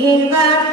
He left